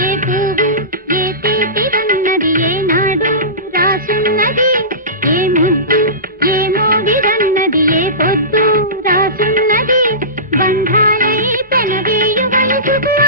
ఏ పువ్వు ఏ తీపిదన్నది ఏనాడు రాసున్నది, ఏ ముద్దు ఏ మోగిదన్నది ఏ పొద్దు రాసున్నది. బంధాలై పెనవేయు వయసుకు